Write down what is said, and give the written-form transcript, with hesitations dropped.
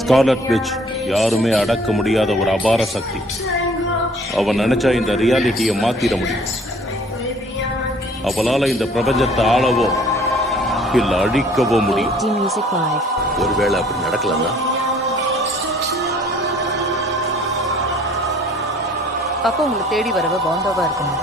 Scarlet witch யாருமே அடக்க முடியாத ஒரு அபார சக்தி. அவன் நினைச்சா இந்த ரியாலிட்டியை மாத்திர முடியும். அவளால இந்த பிரபஞ்சத்தை ஆளவோ இல்ல அழிக்கவோ முடியும். ஒருவேளை அப்படி நடக்கலன்னா அப்போ உங்களை தேடி வரவ பாந்தாவா இருக்கணும்.